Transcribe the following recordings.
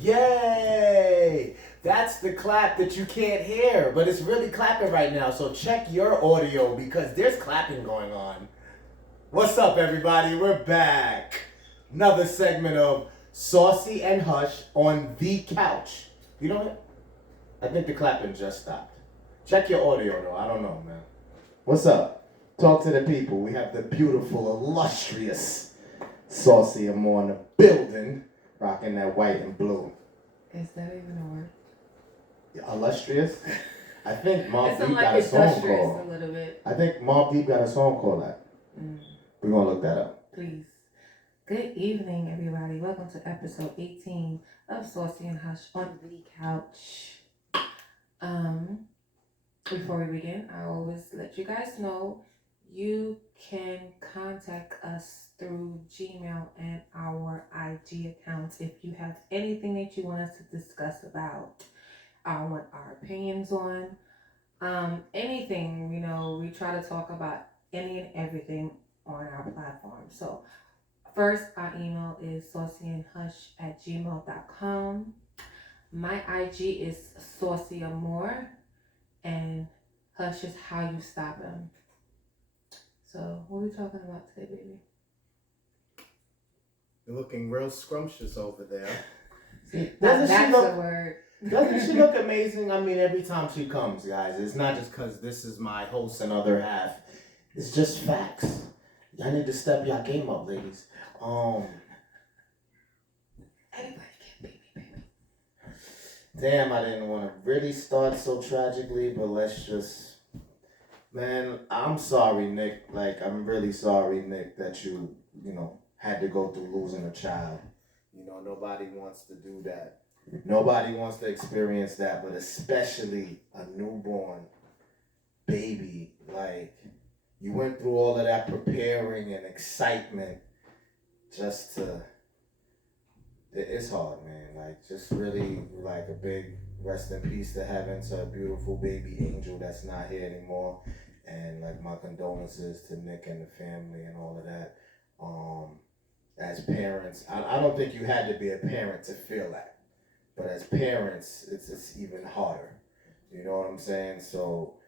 Yay! That's the clap that you can't hear, but it's really clapping right now. So check your audio because there's clapping going on. What's up, everybody? We're back. Another segment of Saucy and Hush on the couch. You know what? I think the clapping just stopped. Check your audio, though. I don't know, man. What's up? Talk to the people. We have the beautiful, illustrious Saucy and more in the building, rocking that white and blue. Is that even a word? Illustrious? I think Mob Deep like got a song a called. little bit. I think Mob Deep got a song called that. We're gonna look that up. Please. Good evening, everybody. Welcome to episode 18 of Saucy and Hush on the couch. Before we begin, I always let you guys know you can contact us through Gmail and our IG accounts if you have anything that you want us to discuss about. I want our opinions on anything. We try to talk about any and everything on our platform. So first, our email is saucyandhush@gmail.com. My IG is saucyamore, and Hush is how you stop him. So what are we talking about today, baby? You're looking real scrumptious over there. See, that's a word. Doesn't she look amazing? I mean, every time she comes, guys, it's not just because this is my host and other half. It's just facts. Y'all need to step y'all game up, ladies. Everybody can beat me, baby. Damn, I didn't want to really start so tragically, but let's just... Man, I'm sorry, Nick. I'm really sorry, Nick, that you had to go through losing a child. Nobody wants to do that. Nobody wants to experience that, but especially a newborn baby. You went through all of that preparing and excitement just to... It's hard, man. Just really, a big rest in peace to heaven to a beautiful baby angel that's not here anymore. And, my condolences to Nick and the family and all of that. As parents, I don't think you had to be a parent to feel that. But as parents, it's even harder. You know what I'm saying? So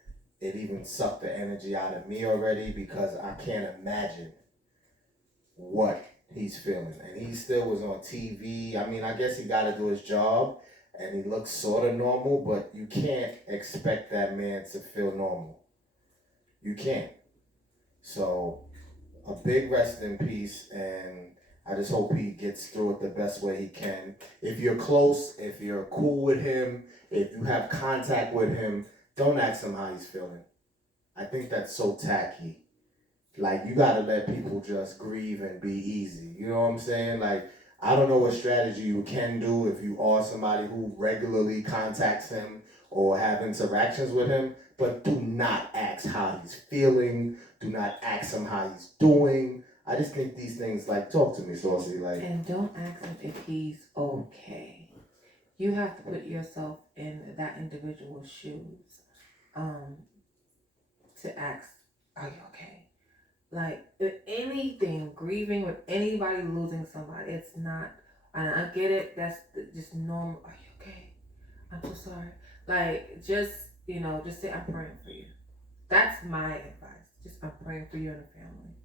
it even sucked the energy out of me already because I can't imagine what he's feeling. And he still was on TV. I mean, I guess he got to do his job and he looks sort of normal, but you can't expect that man to feel normal. You can't. So a big rest in peace, and I just hope he gets through it the best way he can. If you're close, if you're cool with him, if you have contact with him, don't ask him how he's feeling. I think that's so tacky. You gotta let people just grieve and be easy. You know what I'm saying? I don't know what strategy you can do if you are somebody who regularly contacts him or have interactions with him, but do not ask how he's feeling. Do not ask him how he's doing. I just think these things, talk to me, Saucy. And don't ask him if he's okay. You have to put yourself in that individual's shoes to ask, are you okay? If anything, grieving with anybody losing somebody, it's not, and I get it, that's just normal. Are you okay? I'm so sorry. Just say, I'm praying for you. That's my advice. Just, I'm praying for you and the family.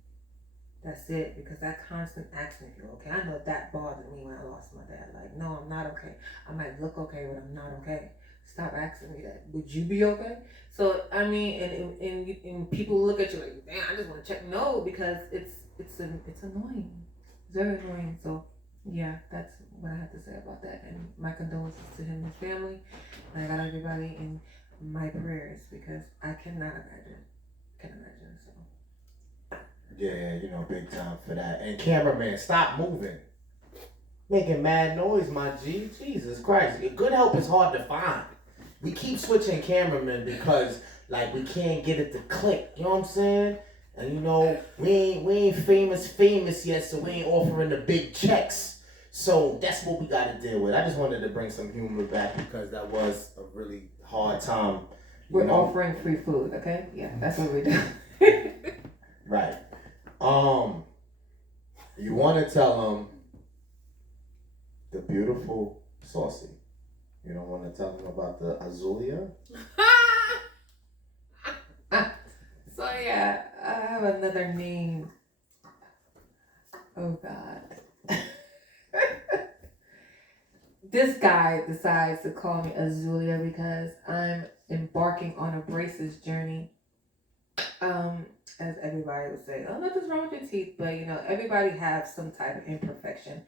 That's it, because that constant asking if you're okay. I know that bothered me when I lost my dad. No, I'm not okay. I might look okay, but I'm not okay. Stop asking me that. Would you be okay? So, I mean, and people look at you like, damn, I just want to check. No, because it's annoying. It's very annoying. So, yeah, that's what I have to say about that. And my condolences to him and his family. And I got everybody in my prayers because I cannot imagine. So. Yeah, big time for that. And cameraman, stop moving. Making mad noise, my G. Jesus Christ. Good help is hard to find. We keep switching cameramen because, we can't get it to click. You know what I'm saying? And, we ain't famous yet, so we ain't offering the big checks. So that's what we got to deal with. I just wanted to bring some humor back because that was a really hard time. We're offering free food, okay? Yeah, that's what we're doing. Right. You want to tell them the beautiful Saucy. You don't want to tell them about the Azulia? So yeah, I have another name. Oh God. This guy decides to call me Azulia because I'm embarking on a braces journey. As everybody would say, oh, nothing's wrong with your teeth, but everybody has some type of imperfection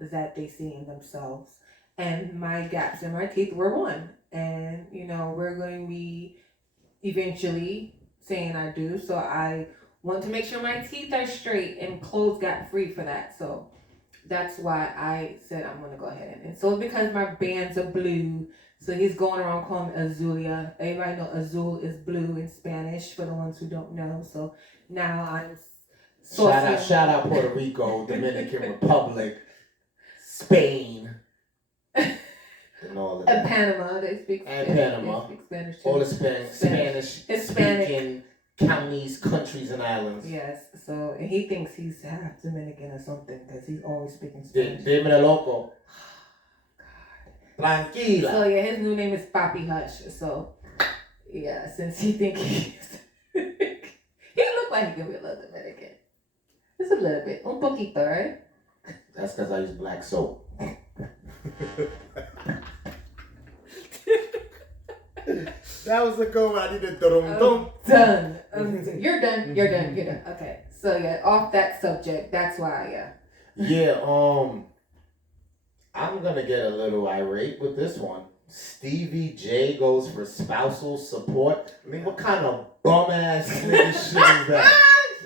that they see in themselves. And my gaps in my teeth were one. And we're going to be eventually saying I do. So I want to make sure my teeth are straight and clothes got free for that. So that's why I said I'm gonna go ahead and so because my bands are blue, so he's going around calling me Azulia. Everybody know Azul is blue in Spanish for the ones who don't know. So now I'm shout out Puerto Rico, Dominican Republic, Spain, and all of that. And Panama, they speak and Spanish. Panama, they speak Spanish too. all the Spanish speaking counties, countries, and islands. Yes, so and he thinks he's half Dominican or something because he's always speaking Spanish. Dime loco. Tranquila. So yeah, his new name is Papi Hush. So yeah, since he think he's he look like he can be a little Dominican. Just a little bit. Un poquito, right? That's because I use black soap. That was a good one. I did a dum. Done. You're done. You're done. You're done. Okay. So yeah, off that subject. That's why. Yeah. Yeah. I'm gonna get a little irate with this one. Stevie J goes for spousal support. I mean, what kind of bum ass nigga shit is that?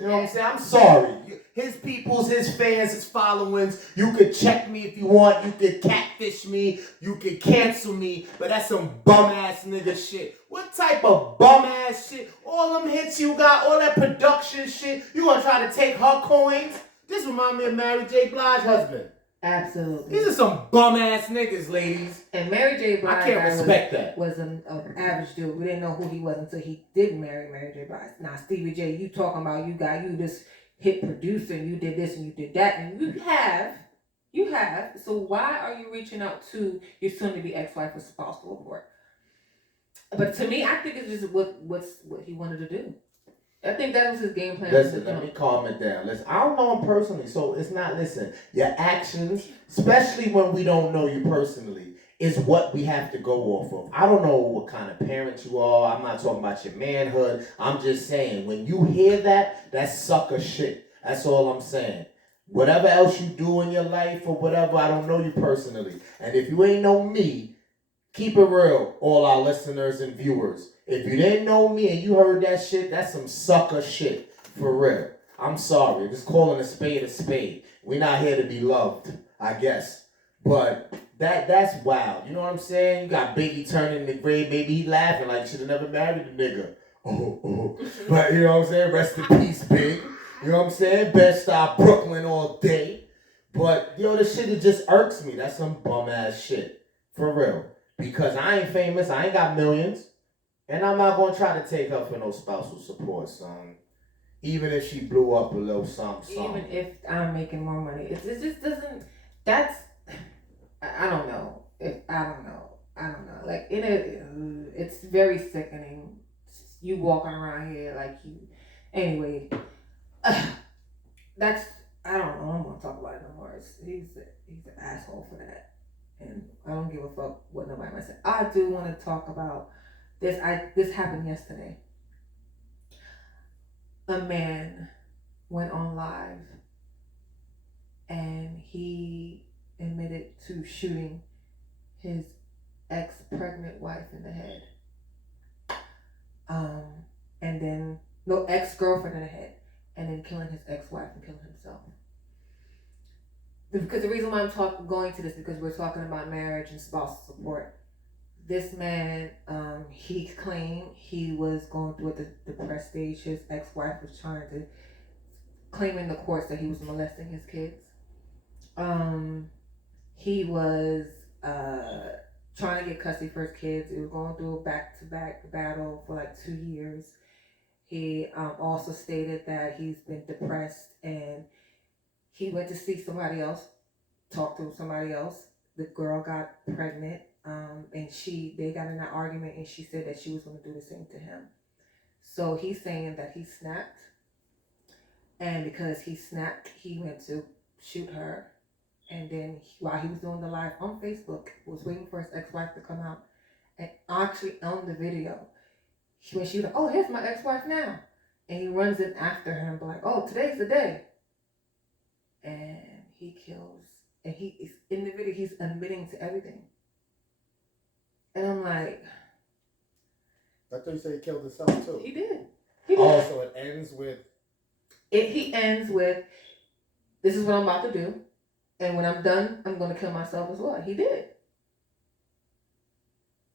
You know what I'm saying? I'm sorry. His peoples, his fans, his followings. You could check me if you want. You could catfish me. You could cancel me. But that's some bum ass nigga shit. What type of bum ass shit? All them hits you got, all that production shit. You gonna try to take her coins? This remind me of Mary J. Blige's husband. Absolutely. These are some bum ass niggas, ladies. And Mary J. Blige, I can't respect that. Was an average dude. We didn't know who he was until he did marry Mary J. Blige. Now Stevie J, you talking about you this hit producer and you did this and you did that and you have. So why are you reaching out to your soon to be ex-wife for spousal support? But to me, I think it's just what he wanted to do. I think that was his game plan. Listen, let me calm it down. Listen, I don't know him personally, so it's not, listen, your actions, especially when we don't know you personally, is what we have to go off of. I don't know what kind of parent you are. I'm not talking about your manhood. I'm just saying, when you hear that, that's sucker shit. That's all I'm saying. Whatever else you do in your life or whatever, I don't know you personally. And if you ain't know me, keep it real, all our listeners and viewers. If you didn't know me and you heard that shit, that's some sucker shit. For real. I'm sorry. Just calling a spade a spade. We're not here to be loved, I guess. But that's wild. You know what I'm saying? You got Biggie turning in the grave. Maybe he laughing like should have never married a nigga. Oh. But you know what I'm saying? Rest in peace, Big. You know what I'm saying? Best stop Brooklyn all day. But, this shit, it just irks me. That's some bum ass shit. For real. Because I ain't famous. I ain't got millions. And I'm not going to try to take her for no spousal support, son. Even if she blew up a little something. Even if I'm making more money. It just doesn't, that's, I don't know. I don't know. Like, it's very sickening. You walking around here like you, anyway. That's, I don't know. I don't want to talk about it no more. He's an asshole for that. And I don't give a fuck what nobody might say. I do want to talk about this. This happened yesterday. A man went on live and he admitted to shooting his ex-pregnant wife in the head. And then ex-girlfriend in the head, and then killing his ex-wife and killing himself. Because the reason why I'm going to this is because we're talking about marriage and spousal support. This man, he claimed he was going through at the depressed stage. His ex-wife was trying to claim in the courts that he was molesting his kids. He was trying to get custody for his kids. He was going through a back-to-back battle for like 2 years. He also stated that he's been depressed and he went to see somebody else, talk to somebody else. the girl got pregnant, and they got in an argument, and she said that she was going to do the same to him. So he's saying that he snapped, and because he snapped, he went to shoot her. And then while he was doing the live on Facebook, was waiting for his ex-wife to come out, and actually on the video, when she was like, "Oh, here's my ex-wife now," and he runs in after her and be like, "Oh, today's the day," and he kills. And he is in the video. He's admitting to everything, and I'm like, I thought you said he killed himself too. he did. Oh, so it ends with. He ends with, "This is what I'm about to do, and when I'm done, I'm going to kill myself as well." He did.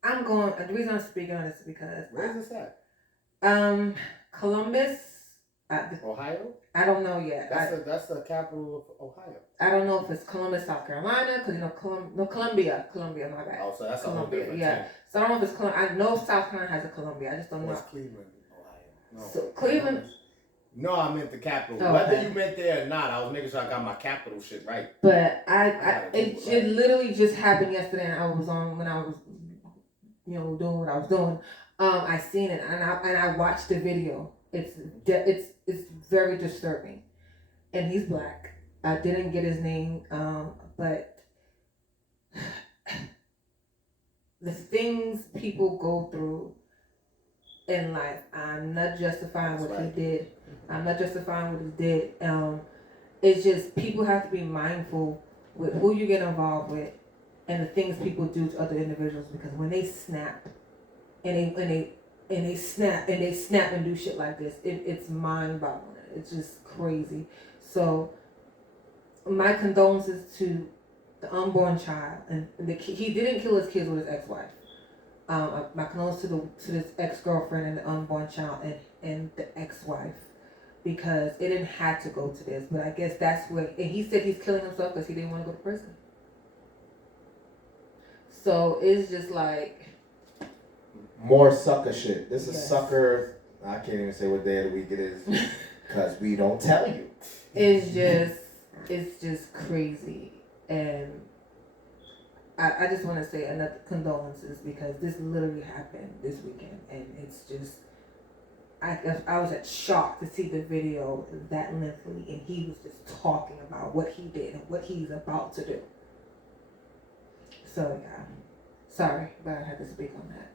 The reason I'm speaking on this is because. Where is this at? Columbus. Ohio? I don't know yet. That's the capital of Ohio. I don't know if it's Columbus, South Carolina, because Columbia, my bad. Oh, so that's Columbia, a whole different yeah. thing. So I don't know if it's Columbia. I know South Carolina has a Columbia. I just don't know. It's Cleveland, Ohio. No. So Cleveland. No, I meant the capital. Oh, Whether okay. You meant there or not, I was making sure I got my capital shit right. But it literally just happened yesterday, and I was on when I was, doing what I was doing. I seen it, and I watched the video. It's very disturbing, and he's black. I didn't get his name, but the things people go through in life, I'm not justifying what he did. I'm not justifying what he did. It's just people have to be mindful with who you get involved with and the things people do to other individuals, because when they snap and they snap and do shit like this, it's mind-boggling. It's just crazy. So my condolences to the unborn child, and he didn't kill his kids with his ex-wife. My condolences to this ex-girlfriend and the unborn child and the ex-wife, because it didn't have to go to this. But I guess that's what. And he said he's killing himself because he didn't want to go to prison. So it's just like more sucker shit. This is Yes. sucker. I can't even say what day of the week it is because we don't tell you. It's just crazy, and I just want to say another condolences, because this literally happened this weekend, and it's just I was shocked to see the video that lengthily, and he was just talking about what he did and what he's about to do. So yeah, sorry, but I had to speak on that.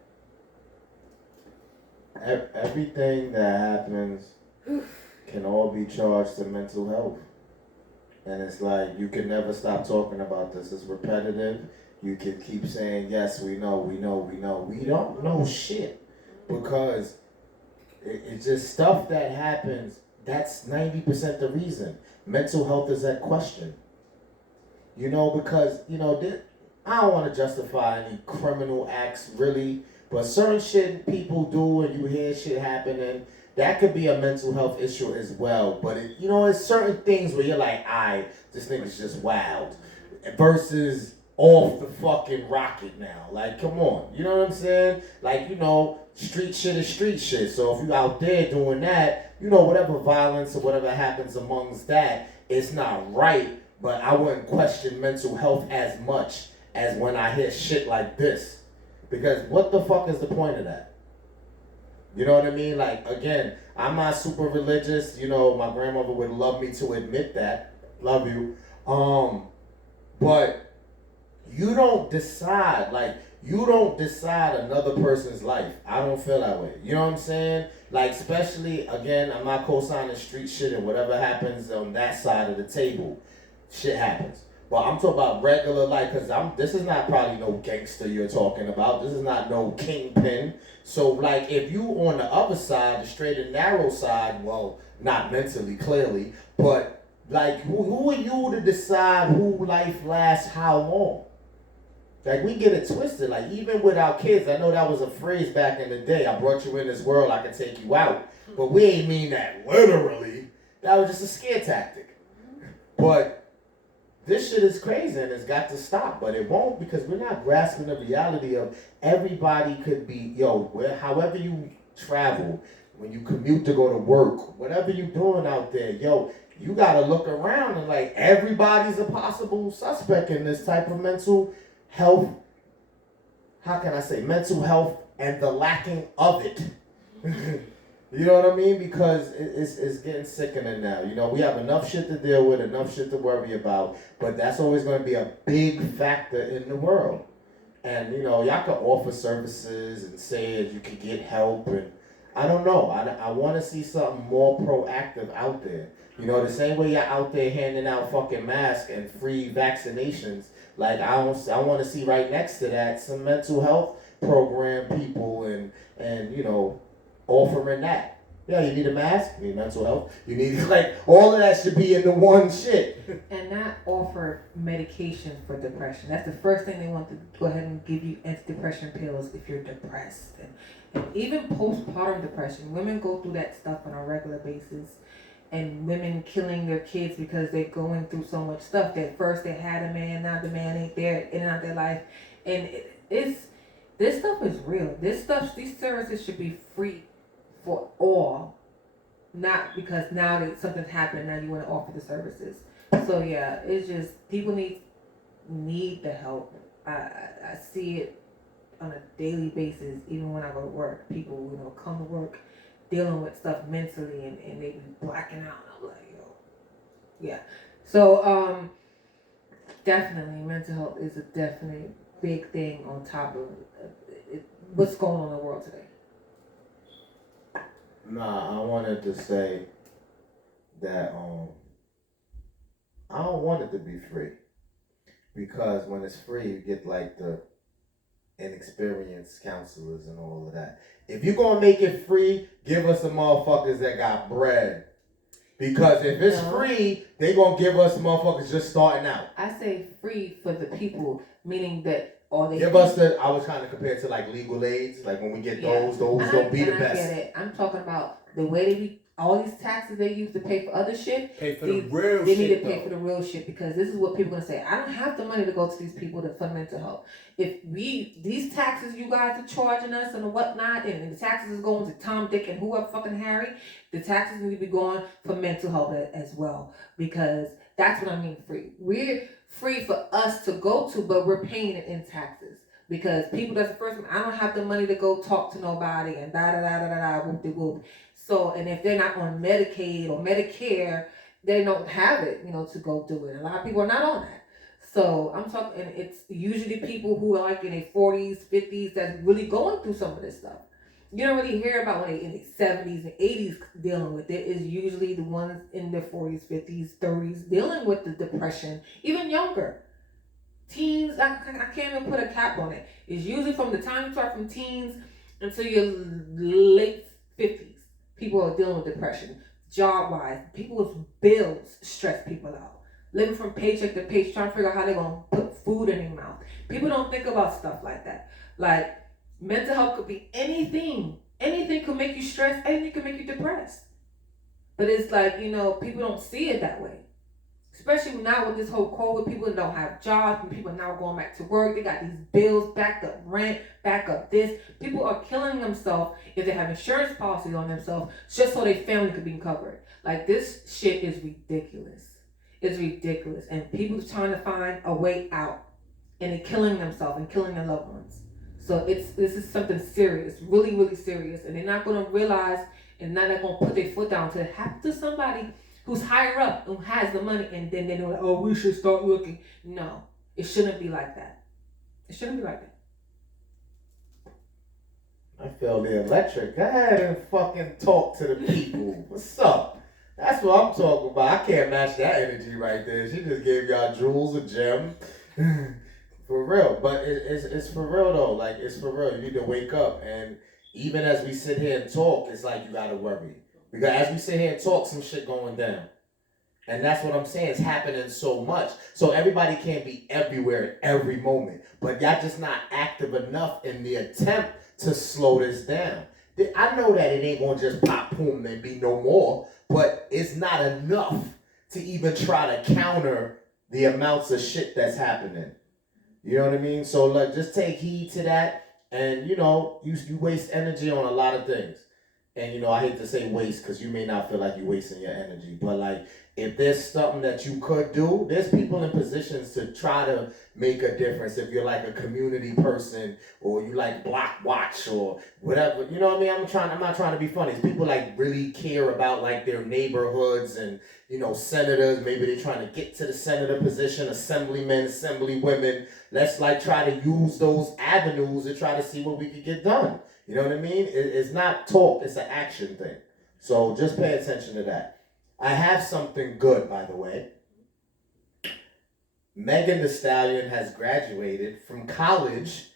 Everything that happens can all be charged to mental health. And it's like, you can never stop talking about this. It's repetitive. You can keep saying, yes, we know. We don't know shit. Because it's just stuff that happens. That's 90% the reason. Mental health is at question. Because, I don't want to justify any criminal acts, really. But certain shit people do, and you hear shit happening, that could be a mental health issue as well. But it's certain things where you're like, this nigga's just wild, versus off the fucking rocket now. Like, come on, you know what I'm saying? Like, street shit is street shit. So if you out there doing that, whatever violence or whatever happens amongst that, it's not right. But I wouldn't question mental health as much as when I hear shit like this. Because what the fuck is the point of that? You know what I mean? Like, again, I'm not super religious. My grandmother would love me to admit that. Love you. But you don't decide. Like, you don't decide another person's life. I don't feel that way. You know what I'm saying? Like, especially, again, I'm not co-signing street shit, and whatever happens on that side of the table, shit happens. But I'm talking about regular life, because this is not probably no gangster you're talking about. This is not no kingpin. So, like, if you on the other side, the straight and narrow side, well, not mentally, clearly, but, like, who are you to decide who life lasts how long? Like, we get it twisted. Like, even with our kids, I know that was a phrase back in the day. I brought you in this world, I can take you out. But we ain't mean that literally. That was just a scare tactic. But this shit is crazy, and it's got to stop, but it won't, because we're not grasping the reality of everybody could be, however you travel, when you commute to go to work, whatever you're doing out there, you gotta look around and like everybody's a possible suspect in this type of mental health. How can I say mental health and the lacking of it? You know what I mean? Because it's getting sickening now. You know, we have enough shit to deal with, enough shit to worry about, but that's always going to be a big factor in the world. And, you know, y'all can offer services and say that you can get help. And I don't know. I want to see something more proactive out there. You know, the same way y'all out there handing out fucking masks and free vaccinations. Like, I want to see right next to that some mental health program people and you know, offering that. Yeah, you need a mask, you need mental health, you need, like, all of that should be in the one shit. And not offer medication for depression. That's the first thing they want to go ahead and give you antidepressant pills if you're depressed. And even postpartum depression, women go through that stuff on a regular basis. And women killing their kids because they're going through so much stuff. That first they had a man, now the man ain't there, in and out their life. And this stuff is real. These services should be free for all, not because now that something's happened, now you want to offer the services. So yeah, it's just people need the help. I see it on a daily basis, even when I go to work. People, come to work dealing with stuff mentally and they be blacking out. I'm like, yo, yeah. So definitely mental health is a definite big thing on top of what's going on in the world today. Nah, I wanted to say that I don't want it to be free, because when it's free you get like the inexperienced counselors and all of that. If you're gonna make it free, give us the motherfuckers that got bread. Because if it's free, they gonna give us motherfuckers just starting out. I say free for the people, meaning that give us I was trying to compare it to like legal aids, like when we get those don't be the best. I get it. I'm talking about the way they be, all these taxes they use to pay for other shit. Pay for the real shit. They need to pay for the real shit, because this is what people gonna say. I don't have the money to go to these people to fund mental health. If these taxes you guys are charging us and whatnot, and the taxes is going to Tom, Dick, and whoever fucking Harry, the taxes need to be going for mental health as well, because that's what I mean free. We're free for us to go to, but we're paying it in taxes. Because people, that's the first one, I don't have the money to go talk to nobody and whoop de whoop. So, and if they're not on Medicaid or Medicare, they don't have it, to go do it. A lot of people are not on that. So I'm talking, and it's usually people who are like in their 40s, 50s that's really going through some of this stuff. You don't really hear about when they in their 70s and 80s dealing with it. It's usually the ones in their 40s, 50s, 30s dealing with the depression, even younger. Teens, I can't even put a cap on it. It's usually from the time you start from teens until your late 50s. People are dealing with depression. Job-wise, people's bills stress people out. Living from paycheck to paycheck, trying to figure out how they're going to put food in their mouth. People don't think about stuff like that. Like, mental health could be anything. Anything could make you stressed. Anything could make you depressed. But it's like, people don't see it that way. Especially now with this whole COVID, people don't have jobs, and people are now going back to work. They got these bills, backed up rent, back up this. People are killing themselves if they have insurance policies on themselves just so their family could be covered. Like, this shit is ridiculous. It's ridiculous. And people are trying to find a way out, and they're killing themselves and killing their loved ones. So this is something serious, really, really serious. And they're not going to realize, and now they're going to put their foot down to it happen to somebody who's higher up, who has the money, and then they know, like, oh, we should start looking. No, it shouldn't be like that. It shouldn't be like that. I feel the electric. Go ahead and fucking talk to the people. What's up? That's what I'm talking about. I can't match that energy right there. She just gave y'all jewels, a gem. For real. But it's for real though. Like, it's for real. You need to wake up. And even as we sit here and talk, it's like you gotta worry. Because as we sit here and talk, some shit going down. And that's what I'm saying. It's happening so much. So everybody can't be everywhere at every moment. But y'all just not active enough in the attempt to slow this down. I know that it ain't going to just pop, boom, and be no more. But it's not enough to even try to counter the amounts of shit that's happening. You know what I mean? So like, just take heed to that. And, you waste energy on a lot of things. And, I hate to say waste because you may not feel like you're wasting your energy. But, like, if there's something that you could do, there's people in positions to try to make a difference. If you're like a community person or you like block watch or whatever, you know what I mean? I'm not trying to be funny. It's people like really care about like their neighborhoods and senators. Maybe they're trying to get to the senator position, assemblymen, assemblywomen. Let's like try to use those avenues to try to see what we can get done. You know what I mean? It's not talk, it's an action thing. So just pay attention to that. I have something good, by the way. Megan Thee Stallion has graduated from college,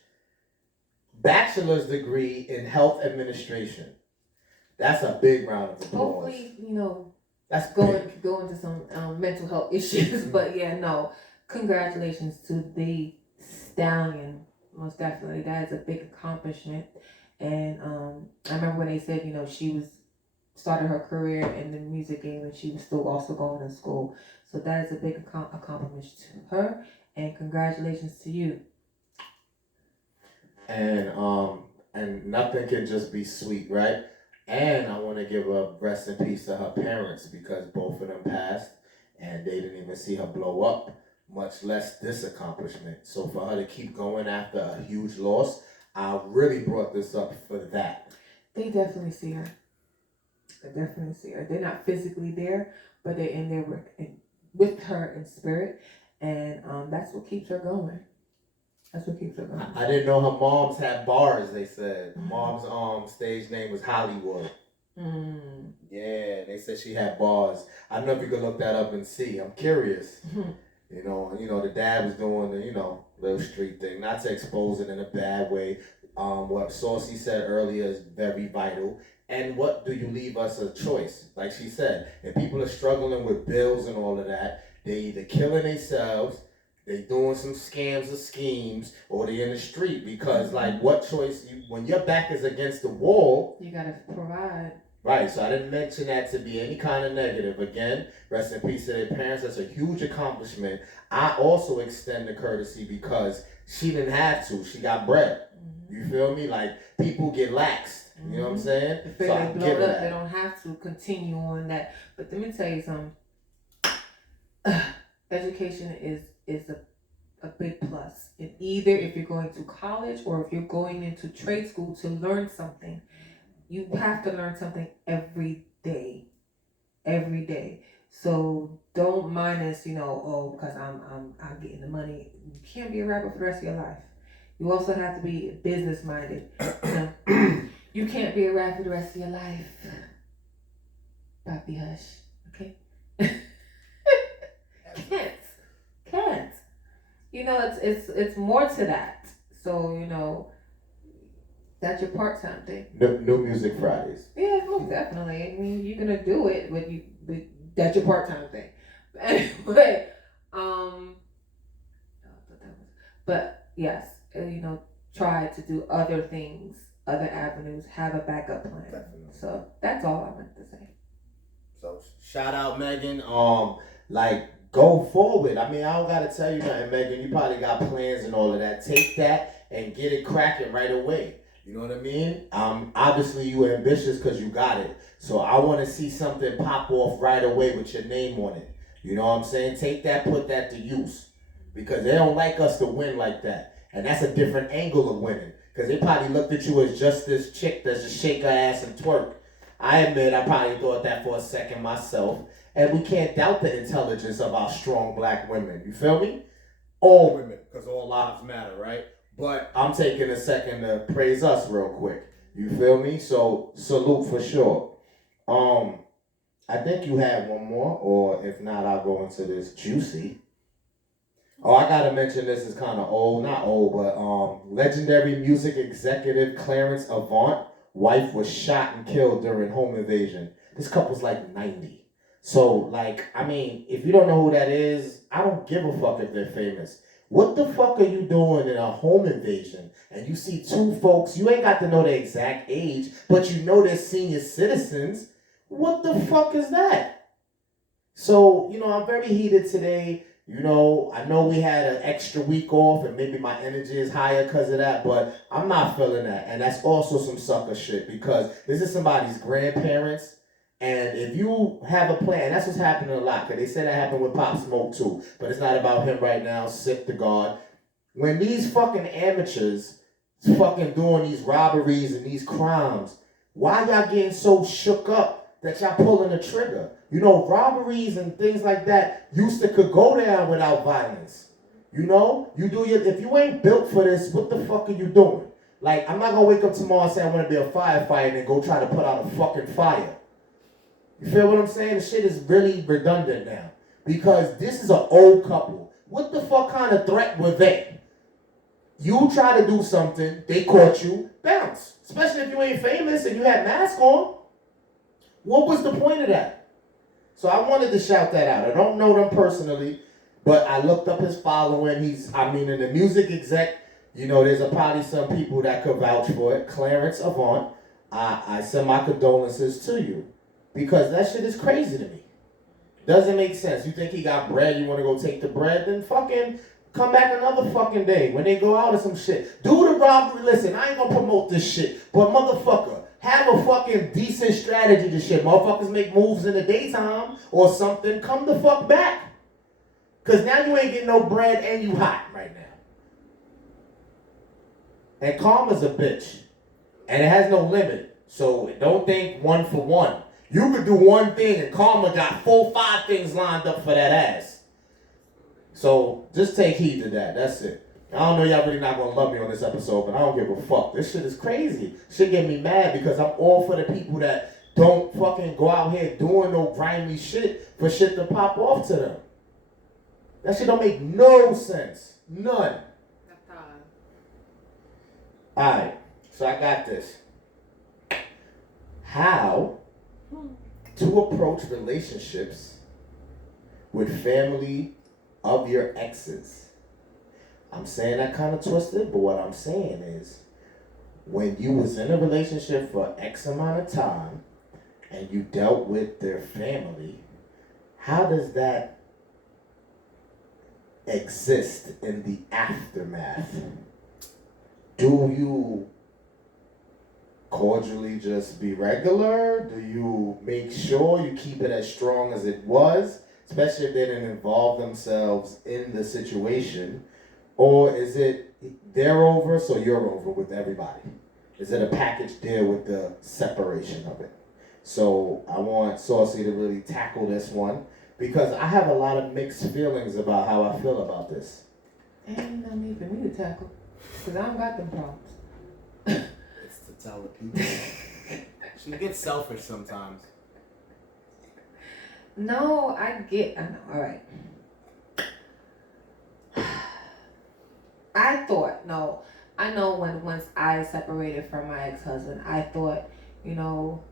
bachelor's degree in health administration. That's a big round of applause. Hopefully, that's go into some mental health issues. But yeah, no, congratulations to the Stallion. Most definitely, that is a big accomplishment. And I remember when they said, she started her career in the music game and she was still also going to school. So that is a big accomplishment to her, and congratulations to you. And nothing can just be sweet, right? And I want to give a rest in peace to her parents because both of them passed and they didn't even see her blow up, much less this accomplishment. So for her to keep going after a huge loss, I really brought this up for that. They definitely see her. They're not physically there, but they're in there with her in spirit, and that's what keeps her going. I didn't know her moms had bars. They said mom's stage name was Hollywood. Yeah, they said she had bars. I don't know if you could look that up and see. I'm curious. The dad was doing the little street thing, not to expose it in a bad way. What Saucy said earlier is very vital. And what do you leave us a choice? Like she said, if people are struggling with bills and all of that, they either killing themselves, they doing some scams or schemes, or they in the street. Because like, what choice? When your back is against the wall, you gotta provide. Right. So I didn't mention that to be any kind of negative. Again, rest in peace to their parents. That's a huge accomplishment. I also extend the courtesy because she didn't have to. She got bread. You feel me? Like people get laxed. You know what I'm saying? If they blow up, they don't have to continue on that. But let me tell you something. Education is a big plus. And either if you're going to college or if you're going into trade school to learn something, you have to learn something every day. Every day. So don't minus, because I'm getting the money. You can't be a rapper for the rest of your life. You also have to be business minded. You can't be a rapper the rest of your life. Papi hush. Okay? Can't. It's more to that. So, that's your part-time thing. No Music Fridays. Yeah, most definitely. I mean, you're gonna do it, but that's your part-time thing. Anyway, but yes, try to do other things, other avenues, have a backup plan. Definitely. So that's all I meant to say. So shout out Megan. Go forward. I mean, I don't gotta tell you nothing, Megan. You probably got plans and all of that. Take that and get it cracking right away. You know what I mean? Obviously you ambitious because you got it. So I want to see something pop off right away with your name on it. You know what I'm saying? Take that, put that to use. Because they don't like us to win like that. And that's a different angle of winning. Because they probably looked at you as just this chick that's just shake her ass and twerk. I admit I probably thought that for a second myself. And we can't doubt the intelligence of our strong black women. You feel me? All women, because all lives matter, right? But I'm taking a second to praise us real quick. You feel me? So salute for sure. I think you had one more, or if not, I'll go into this juicy. Oh, I gotta mention this is kind of old, not old, but legendary music executive Clarence Avant wife was shot and killed during home invasion. This couple's like 90. So, if you don't know who that is, I don't give a fuck if they're famous. What the fuck are you doing in a home invasion? And you see two folks, you ain't got to know their exact age, but you know they're senior citizens. What the fuck is that? So, I'm very heated today. I know we had an extra week off and maybe my energy is higher because of that, but I'm not feeling that. And that's also some sucker shit because this is somebody's grandparents. And if you have a plan, that's what's happening a lot. Because they said that happened with Pop Smoke too. But it's not about him right now. Sip the God. When these fucking amateurs fucking doing these robberies and these crimes, why y'all getting so shook up that y'all pulling the trigger? You know, robberies and things like that used to could go down without violence. You know, if you ain't built for this, what the fuck are you doing? Like, I'm not gonna wake up tomorrow and say I want to be a firefighter and then go try to put out a fucking fire. You feel what I'm saying? The shit is really redundant now. Because this is an old couple. What the fuck kind of threat were they? You try to do something, they caught you, bounce. Especially if you ain't famous and you had mask on. What was the point of that? So I wanted to shout that out. I don't know them personally, but I looked up his following. In the music exec, you know, there's probably some people that could vouch for it. Clarence Avant, I send my condolences to you. Because that shit is crazy to me. Doesn't make sense. You think he got bread, you want to go take the bread, then fucking come back another fucking day when they go out or some shit. Do the robbery. Listen, I ain't gonna promote this shit, but motherfucker, have a fucking decent strategy to shit. Motherfuckers make moves in the daytime or something. Come the fuck back. Because now you ain't getting no bread and you hot right now. And karma's a bitch. And it has no limit. So don't think one for one. You could do one thing and karma got 4-5 things lined up for that ass. So just take heed to that. That's it. I don't know y'all really not gonna love me on this episode, but I don't give a fuck. This shit is crazy. Shit get me mad because I'm all for the people that don't fucking go out here doing no grimy shit for shit to pop off to them. That shit don't make no sense. None. Alright, so I got this. How to approach relationships with family of your exes. I'm saying that kind of twisted, but what I'm saying is when you was in a relationship for X amount of time and you dealt with their family, how does that exist in the aftermath? Do you cordially just be regular? Do you make sure you keep it as strong as it was, especially if they didn't involve themselves in the situation? Or is it they're over, so you're over with everybody? Is it a package deal with the separation of it? So I want Saucy to really tackle this one because I have a lot of mixed feelings about how I feel about this. Ain't no need for me to tackle, because I don't got them problems. It's to tell the people. She gets selfish sometimes. No, I know, alright. I know once I separated from my ex-husband, I thought, you know,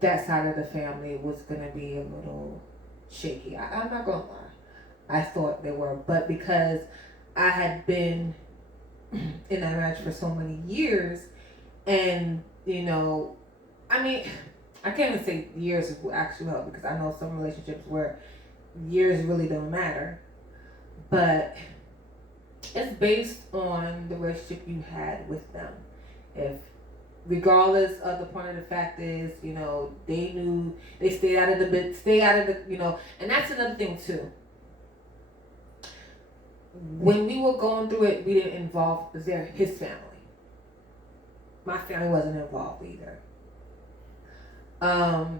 that side of the family was gonna be a little shaky. I'm not gonna lie. I thought they were, but because I had been in that marriage for so many years, and you know, I mean, I can't even say years will actually help because I know some relationships where years really don't matter, but it's based on the relationship you had with them. If regardless of the point of the fact is, you know, they knew they stay out of the, you know, and that's another thing too. When we were going through it, we didn't involve his family. My family wasn't involved either. I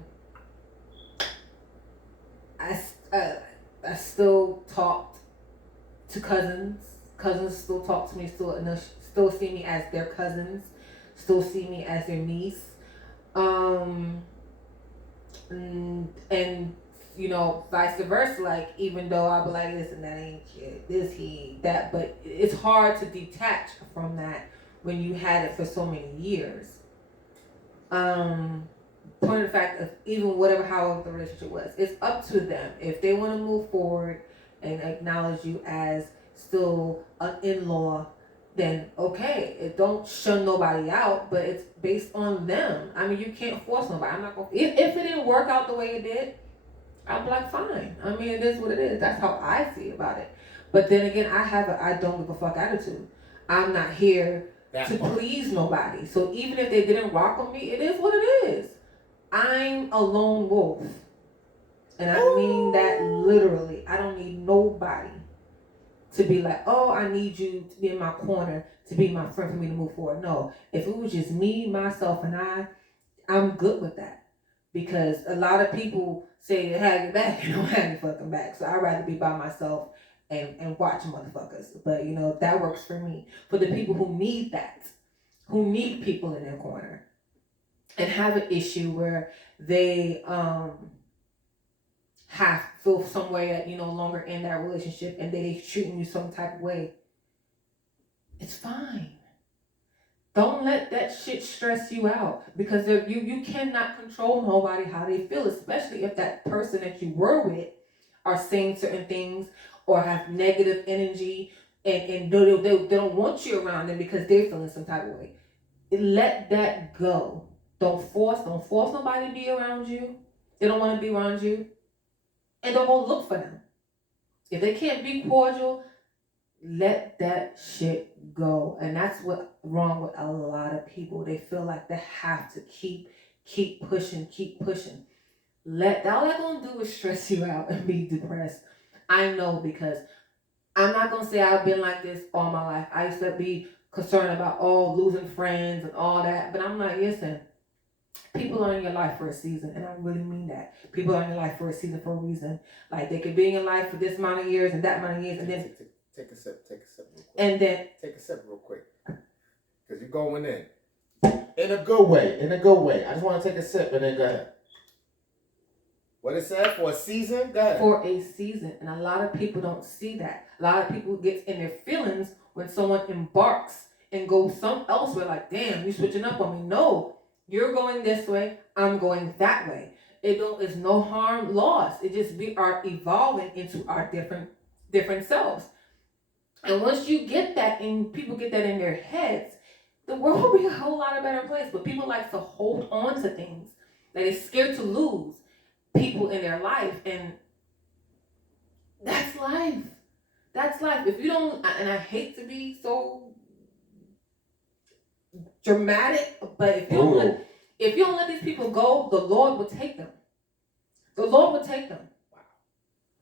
still talked to cousins. Cousins still talk to me, still see me as their cousins, still see me as their niece. And you know, vice versa, like, even though I'll be like, listen, that ain't shit, this, he, that, but it's hard to detach from that when you had it for so many years. Point of the fact of even however the relationship was, it's up to them. If they want to move forward and acknowledge you as still an in-law, then okay, it don't shun nobody out, but it's based on them. I mean, you can't force nobody. I'm not gonna, if it didn't work out the way it did, I'll be like, fine. I mean, it is what it is. That's how I see about it. But then again, I have I don't give a fuck attitude. I'm not here to please nobody. So even if they didn't rock with me, it is what it is. I'm a lone wolf. And I mean that literally. I don't need nobody to be like, oh, I need you to be in my corner to be my friend for me to move forward. No. If it was just me, myself, and I'm good with that. Because a lot of people say they have your back and don't have your fucking back. So I'd rather be by myself and watch motherfuckers. But that works for me. For the people who need that, who need people in their corner and have an issue where they have feel some way that you no longer in that relationship and they treating you some type of way, it's fine. Don't let that shit stress you out because you cannot control nobody how they feel, especially if that person that you were with are saying certain things or have negative energy and they don't want you around them because they're feeling some type of way. Let that go. Don't force nobody to be around you. They don't want to be around you. And don't go look for them. If they can't be cordial, let that shit go. And that's what's wrong with a lot of people. They feel like they have to keep pushing. All that gonna do is stress you out and be depressed. I know because I'm not gonna say I've been like this all my life. I used to be concerned about losing friends and all that, but I'm like, listen, people are in your life for a season, and I really mean that. People are in your life for a season for a reason. Like they could be in your life for this amount of years and that amount of years, and then Take a sip real quick. and then Take a sip real quick. Because you're going in. In a good way. In a good way. I just want to take a sip and then go ahead. What it said for a season? Go ahead. for a season, and a lot of people don't see that. A lot of people get in their feelings when someone embarks and goes some elsewhere. Like, damn, you switching up on me. No, you're going this way. I'm going that way. It's no harm lost. It just we are evolving into our different selves. And once you get that, and people get that in their heads, the world will be a whole lot of better place. But people like to hold on to things that they're scared to lose people in their life, and that's life. That's life. If you don't, and I hate to be so dramatic, but if you don't let these people go, the Lord will take them. The Lord will take them. Wow.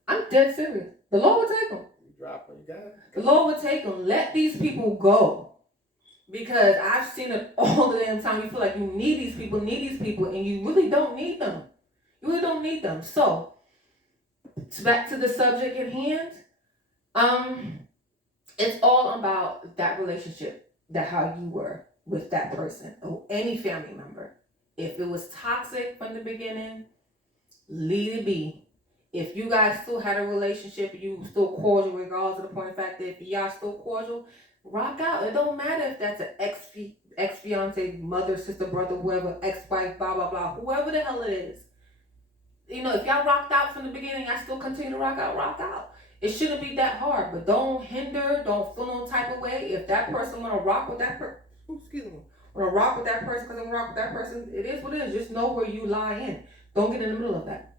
I'm dead serious. The Lord will take them. You got it. The Lord will take them. Let these people go. Because I've seen it all the damn time. You feel like you need these people, and you really don't need them. You really don't need them. So, back to the subject at hand. It's all about that relationship, that how you were with that person or any family member. If it was toxic from the beginning, leave it be. If you guys still had a relationship, you still cordial, regardless of the point of fact that if y'all still cordial, rock out. It don't matter if that's an ex fiance, mother, sister, brother, whoever, ex wife, blah blah blah, whoever the hell it is. If y'all rocked out from the beginning, I still continue to rock out. It shouldn't be that hard, but don't feel no type of way. If that person wanna rock with that person, wanna rock with that person because they wanna rock with that person, it is what it is. Just know where you lie in. Don't get in the middle of that.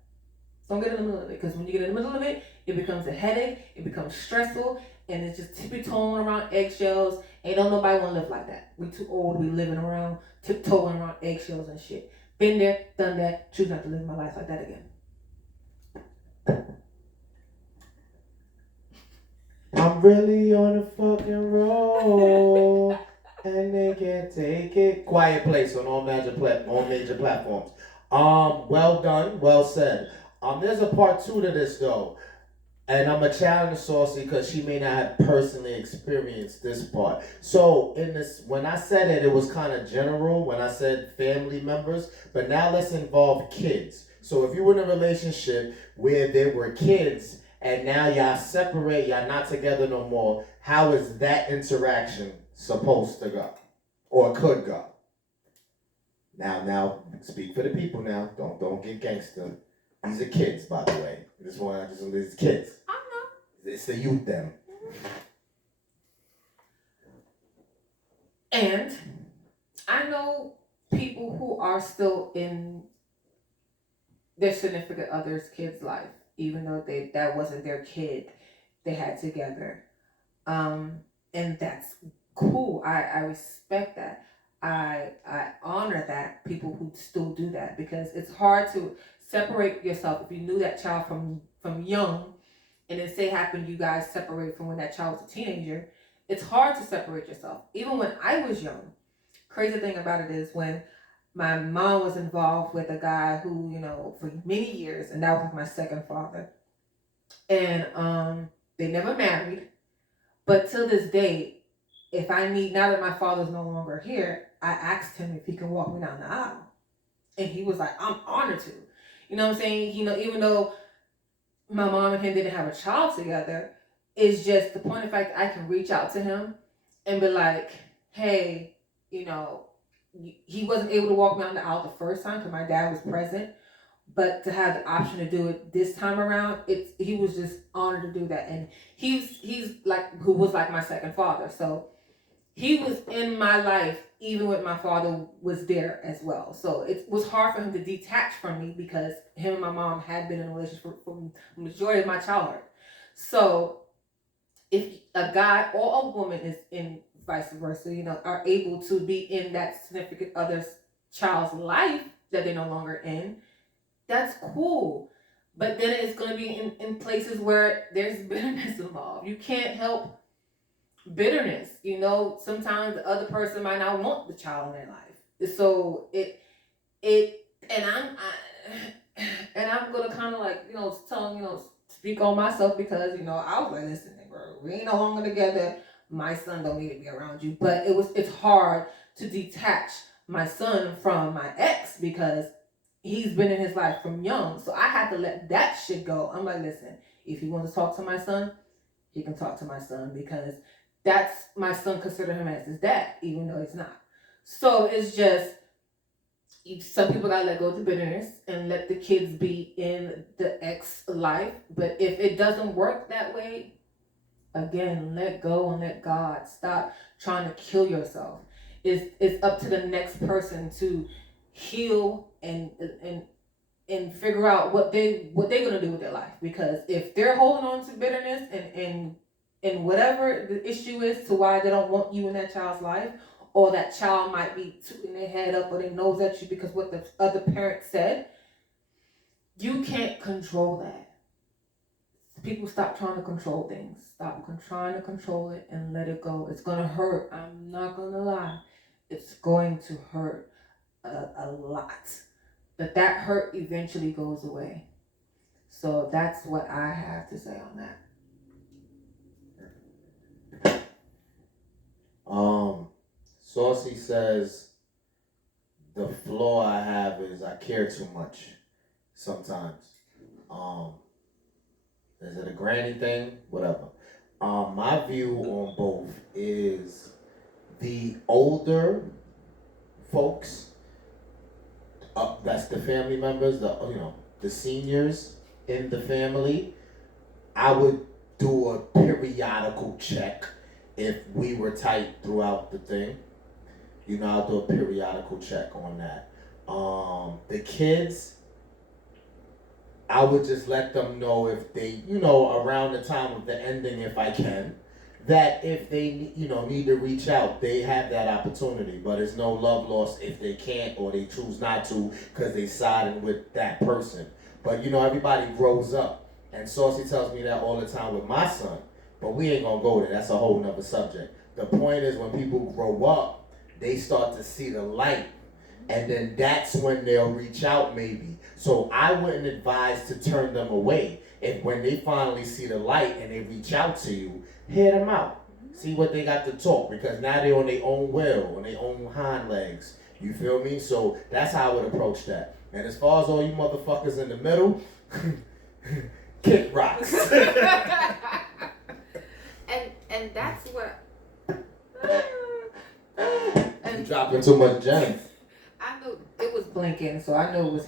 Don't get in the middle of it, because when you get in the middle of it, it becomes a headache, it becomes stressful, and it's just tippy-toeing around eggshells. Ain't nobody want to live like that. We too old to be living around, tiptoeing around eggshells and shit. Been there, done that, choose not to live my life like that again. I'm really on a fucking roll, and they can't take it. Quiet Place on all major platforms. Well done, well said. There's a part 2 to this though, and I'm a challenge Saucy because she may not have personally experienced this part. So when I said it was kind of general when I said family members, but now let's involve kids. So if you were in a relationship where there were kids and now y'all separate, y'all not together no more, how is that interaction supposed to go or could go? Now, speak for the people now. Don't get gangster. These are kids, by the way. These kids. I know. It's the youth, them. And I know people who are still in their significant other's kid's life, even though that wasn't their kid they had together. And that's cool. I respect that. I honor that people who still do that, because it's hard to separate yourself if you knew that child from young, and then say happened you guys separate from when that child was a teenager. It's hard to separate yourself. Even when I was young, crazy thing about it is when my mom was involved with a guy who, for many years, and that was my second father, and they never married, but till this day, if I need, now that my father's no longer here, I asked him if he can walk me down the aisle. And he was like, I'm honored to. You know what I'm saying? Even though my mom and him didn't have a child together, it's just the point of fact I can reach out to him and be like, hey, he wasn't able to walk me down the aisle the first time because my dad was present. But to have the option to do it this time around, he was just honored to do that. And he's like, who was like my second father. So he was in my life even when my father was there as well. So it was hard for him to detach from me because him and my mom had been in a relationship for the majority of my childhood. So if a guy or a woman is in vice versa, are able to be in that significant other's child's life that they're no longer in, that's cool. But then it's going to be in places where there's bitterness involved. You can't help bitterness. Sometimes the other person might not want the child in their life. So I'm gonna kind of like tell them, speak on myself, because I was like, listen, bro, we ain't no longer together. My son don't need to be around you. But it's hard to detach my son from my ex because he's been in his life from young. So I had to let that shit go. I'm like, listen, if he wants to talk to my son, he can talk to my son, because that's my son, consider him as his dad, even though he's not. So it's just, some people gotta let go of the bitterness and let the kids be in the ex life. But if it doesn't work that way, again, let go and let God. Stop trying to kill yourself. It's up to the next person to heal and figure out what they're gonna do with their life. Because if they're holding on to bitterness and whatever the issue is to why they don't want you in that child's life, or that child might be tooting their head up or their nose at you because what the other parent said, you can't control that. People, stop trying to control things. Stop trying to control it and let it go. It's gonna hurt. I'm not gonna lie. It's going to hurt a lot. But that hurt eventually goes away. So that's what I have to say on that. Saucy says, the flaw I have is I care too much sometimes. Is it a granny thing? Whatever. My view on both is the older folks, that's the family members, the seniors in the family, I would do a periodical check if we were tight throughout the thing. I'll do a periodical check on that. The kids, I would just let them know if they, around the time of the ending, if I can, that if they, need to reach out, they have that opportunity. But it's no love lost if they can't or they choose not to because they siding with that person. But, everybody grows up. And Saucy tells me that all the time with my son. But we ain't going to go there. That's a whole nother subject. The point is, when people grow up, they start to see the light. And then that's when they'll reach out maybe. So I wouldn't advise to turn them away. If when they finally see the light and they reach out to you, hear them out. See what they got to talk, because now they're on their own will, on their own hind legs. You feel me? So that's how I would approach that. And as far as all you motherfuckers in the middle, kick rocks. and that's what You dropping too much gems. I knew it was blinking, so I knew it was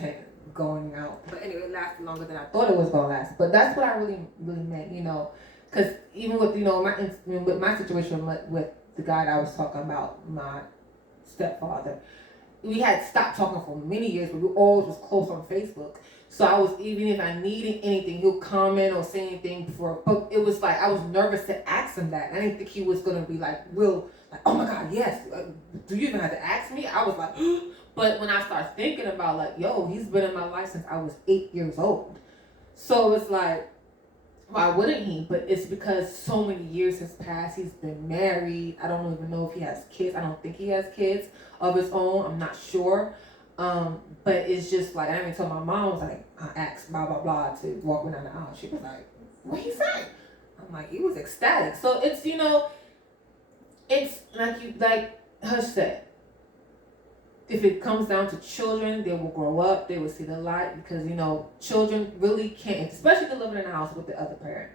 going out. But anyway, it lasted longer than I thought it was gonna last. But that's what I really meant, because even with with my situation with the guy that I was talking about, my stepfather, we had stopped talking for many years, but we always was close on Facebook. So I was, even if I needed anything, he'll comment or say anything before. But it was like I was nervous to ask him that. I didn't think he was gonna be like, like, oh my God, yes. Do you even have to ask me? I was like, but when I started thinking about like, yo, he's been in my life since I was 8 years old. So it's like, why wouldn't he? But it's because so many years has passed. He's been married. I don't even know if he has kids. I don't think he has kids of his own. I'm not sure. But it's just like, I even told my mom, I was like, I asked blah blah blah to walk me down the aisle. She was like, what he say? I'm like, he was ecstatic. So it's, it's like Hush said, if it comes down to children, they will grow up, they will see the light, because children really can't, especially if they're living in a house with the other parent.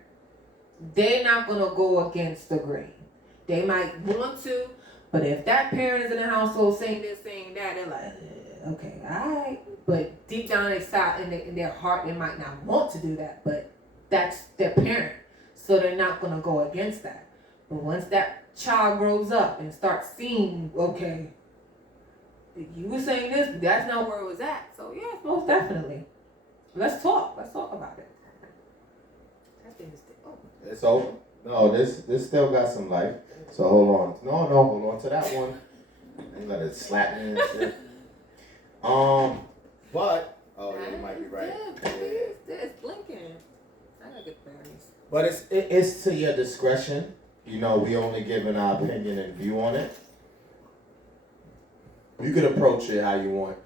They're not gonna go against the grain. They might want to, but if that parent is in the household saying this, saying that, they're like, okay, all right. But deep down inside, in their heart, they might not want to do that, but that's their parent, so they're not gonna go against that. But once that child grows up and starts seeing, okay, you were saying this, but that's not where it was at. So yes, most definitely. Let's talk about it. That thing is open. It's open. No, this still got some life. So hold on. No, hold on to that one. You gotta slap me and shit. But yeah, you might be right. It's blinking. I gotta get berries. But it's to your discretion. We only giving our opinion and view on it. You could approach it how you want.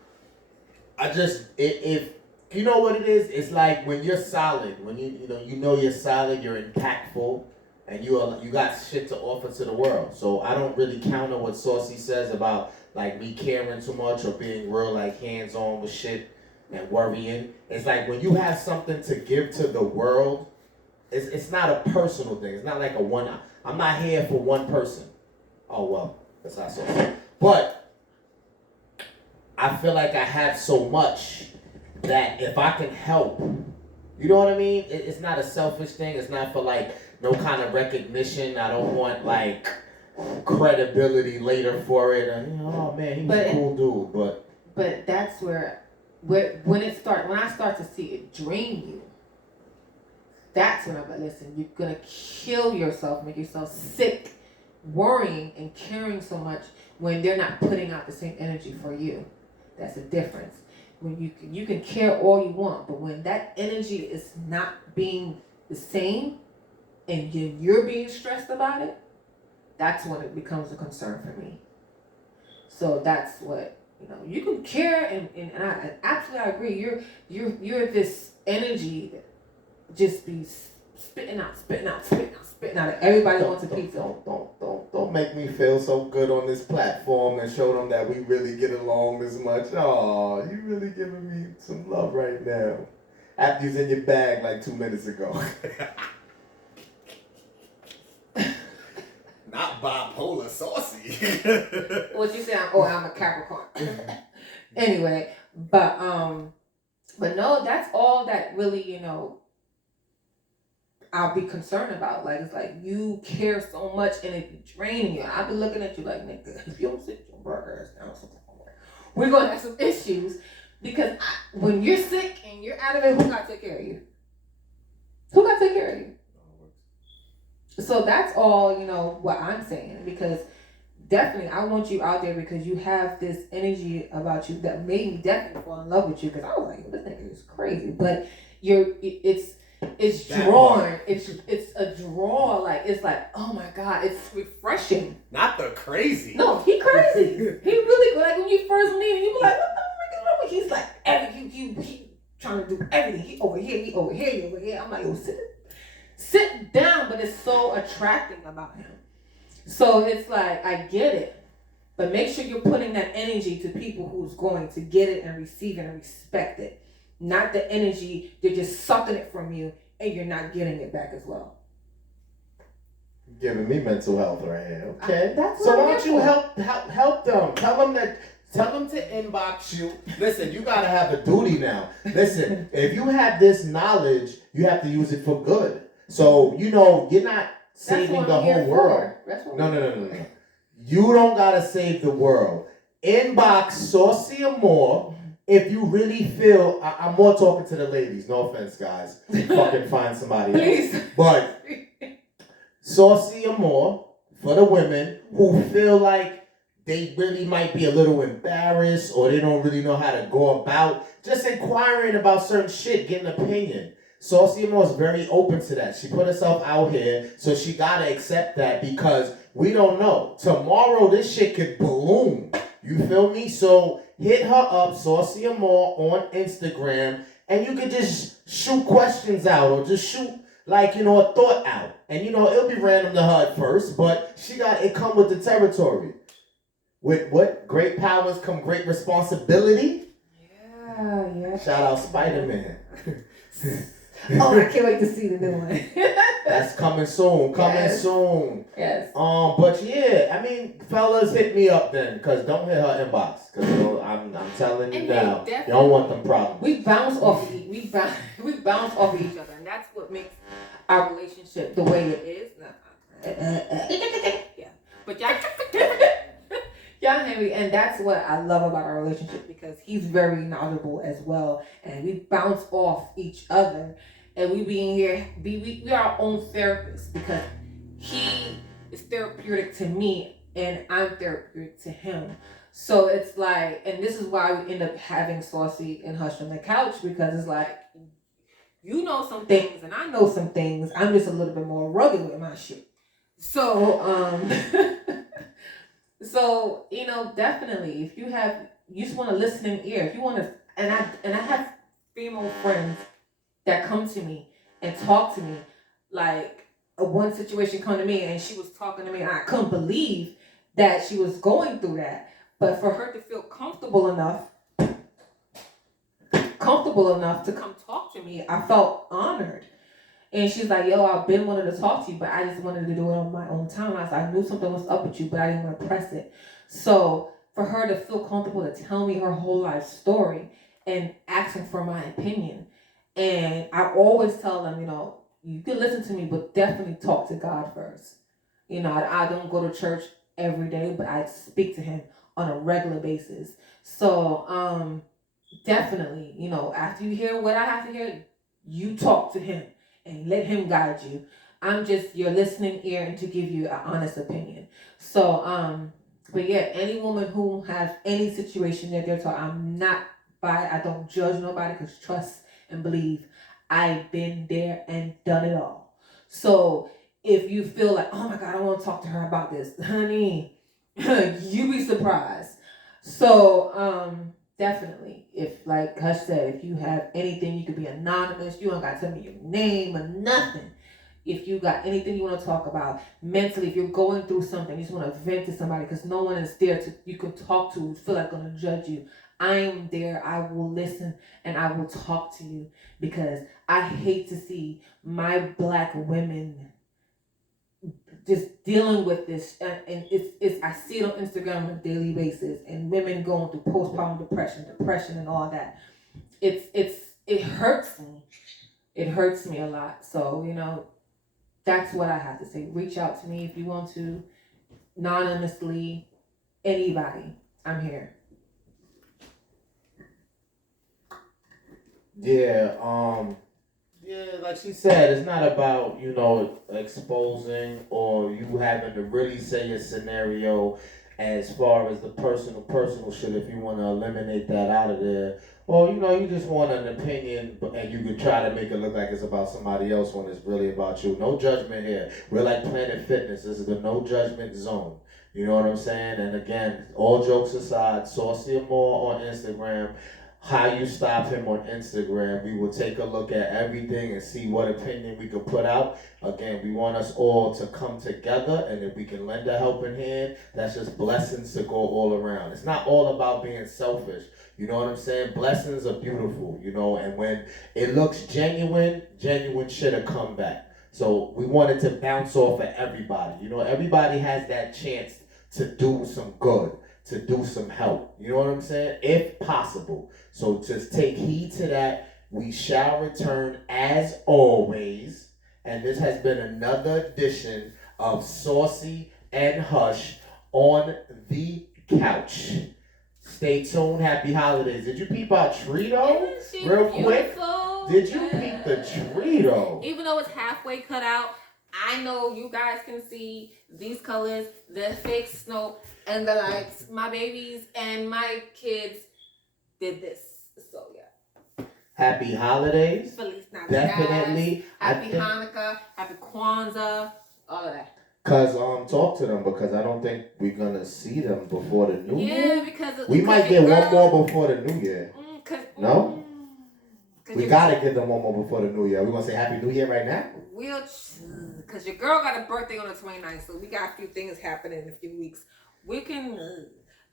If you know what it is, it's like when you're solid, when you know you're solid, you're impactful, and you got shit to offer to the world. So I don't really counter what Saucy says about like me caring too much or being real like hands on with shit and worrying. It's like when you have something to give to the world, it's not a personal thing. It's not like I'm not here for one person. Oh well, that's not so. But I feel like I have so much that if I can help, you know what I mean? It's not a selfish thing. It's not for like no kind of recognition. I don't want like credibility later for it. And, oh man, he was a cool dude. But that's where when I start to see it drain you, that's when I'm like, listen, you're gonna kill yourself, make yourself sick, worrying and caring so much when they're not putting out the same energy for you. That's the difference. When you can care all you want, but when that energy is not being the same, and you're being stressed about it, that's when it becomes a concern for me. So that's what you can care, and I absolutely agree. You're this energy that just be spitting out. Everybody wants a pizza. Don't make me feel so good on this platform and show them that we really get along this much. Oh, you really giving me some love right now. After you's in your bag like 2 minutes ago. Not bipolar Saucy. What you say? I'm a Capricorn. Anyway, but no, that's all that really, I'll be concerned about. Like, it's like you care so much and it's draining you. I'll be looking at you like, nigga, if you don't sit your burger ass down somewhere, we're gonna have some issues. Because when you're sick and you're out of it, who gotta take care of you? So that's all, what I'm saying. Because definitely, I want you out there because you have this energy about you that made me definitely fall in love with you. Because I was like, this nigga is crazy. But it's drawn. It's a draw. Like, it's like, oh my God, it's refreshing. Not the crazy. No, he crazy. He really, like when you first meet him, you be like, what the freak is wrong with you? He's like, he trying to do everything. He over here. I'm like, yo, sit down, but it's so attracting about him. So it's like, I get it. But make sure you're putting that energy to people who's going to get it and receive it and respect it. Not the energy, they're just sucking it from you and you're not getting it back as well. Giving me mental health right here, okay? That's so why don't you help them? Tell them to inbox you. Listen, you gotta have a duty now. Listen, if you have this knowledge, you have to use it for good. So, you're not saving the whole world. No. You don't gotta save the world. Inbox Saucy Amore if you really feel. I'm more talking to the ladies. No offense, guys. Fucking find somebody else. Please. But Saucy Amore for the women who feel like they really might be a little embarrassed or they don't really know how to go about just inquiring about certain shit, getting an opinion. Saucy Amore is very open to that. She put herself out here, so she gotta accept that because we don't know. Tomorrow this shit could balloon. You feel me? So hit her up, Saucy Amore, on Instagram, and you could just shoot questions out or just shoot like, a thought out. And it'll be random to her at first, but it come with the territory. With what? Great powers come great responsibility? Yeah. Shout out Spider-Man. Oh, I can't wait to see the new one. That's coming soon. Soon. Yes. But yeah, I mean, fellas, hit me up then, cause don't hit her inbox, cause I'm telling you now, you don't want them problems. We bounce off of each other, and that's what makes our relationship the way it is. Yeah, but y'all hear me, and that's what I love about our relationship because he's very knowledgeable as well, and we bounce off each other, and we are our own therapists because he is therapeutic to me and I'm therapeutic to him. So it's like, and this is why we end up having Saucy and Hush on the couch because it's like, you know some things and I know some things. I'm just a little bit more rugged with my shit. So, So, definitely, if you just want a listening ear, if you want to, and I have female friends that come to me and talk to me, like one situation come to me and she was talking to me and I couldn't believe that she was going through that. But for her to feel comfortable enough to come talk to me, I felt honored. And she's like, yo, I've been wanting to talk to you, but I just wanted to do it on my own time. I knew something was up with you, but I didn't want to press it. So for her to feel comfortable to tell me her whole life story and asking for my opinion. And I always tell them, you can listen to me, but definitely talk to God first. I don't go to church every day, but I speak to him on a regular basis. So definitely, after you hear what I have to hear, you talk to him and let him guide you. I'm just your listening ear and to give you an honest opinion. So, but yeah, any woman who has any situation that they're talking, I don't judge nobody because trust and believe I've been there and done it all. So if you feel like, oh my God, I want to talk to her about this, honey, you be surprised. So, definitely, if like Hush said, if you have anything, you could be anonymous. You don't got to tell me your name or nothing. If you got anything you want to talk about mentally, if you're going through something, you just want to vent to somebody because no one is there you can talk to, feel like going to judge you. I am there. I will listen and I will talk to you because I hate to see my Black women just dealing with this, and it's I see it on Instagram on a daily basis, and women going through postpartum depression, and all that. It hurts me. It hurts me a lot. So that's what I have to say. Reach out to me if you want to, anonymously, anybody. I'm here. Yeah, like she said, it's not about, exposing or you having to really say a scenario as far as the personal shit if you want to eliminate that out of there. Or, you just want an opinion and you can try to make it look like it's about somebody else when it's really about you. No judgment here. We're like Planet Fitness. This is the no judgment zone. You know what I'm saying? And again, all jokes aside, Saucy Amore on Instagram. How you stop him on Instagram. We will take a look at everything and see what opinion we can put out. Again, we want us all to come together, and if we can lend a helping hand, that's just blessings to go all around. It's not all about being selfish. You know what I'm saying? Blessings are beautiful, and when it looks genuine shit will come back. So we wanted to bounce off of everybody. Everybody has that chance to do some good, to do some help. You know what I'm saying? If possible. So just take heed to that. We shall return as always. And this has been another edition of Saucy and Hush on the Couch. Stay tuned. Happy holidays. Did you peep our tree though? Isn't she Real quick. beautiful? Did you peep the tree though? Even though it's halfway cut out, I know you guys can see these colors, the fake snow, and the lights. My babies and my kids did this. So yeah. Happy holidays. Feliz Navidad. Definitely. Happy Hanukkah. Happy Kwanzaa. All of that. Cause talk to them because I don't think we're gonna see them before the new year. Yeah, because We might get one more before the new year. No? We gotta get them one more before the new year. We're gonna say Happy New Year right now? Because your girl got a birthday on the 29th, so we got a few things happening in a few weeks. We can.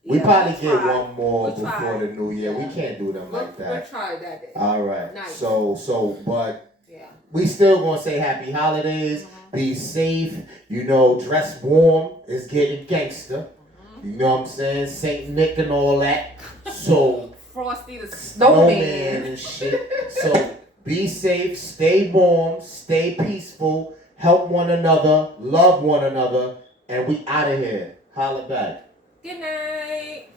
We probably get try. one more We'll before try. the new year. Yeah. We can't do them like We'll that. try that day. All right. Nice. But Yeah. we still gonna say Happy Holidays. Be safe. Dress warm. It's getting gangster. You know what I'm saying? Saint Nick and all that. So Frosty the snowman snowman. and shit. So be safe. Stay warm. Stay peaceful. Help one another. Love one another. And we out of here. Holla back. Good night.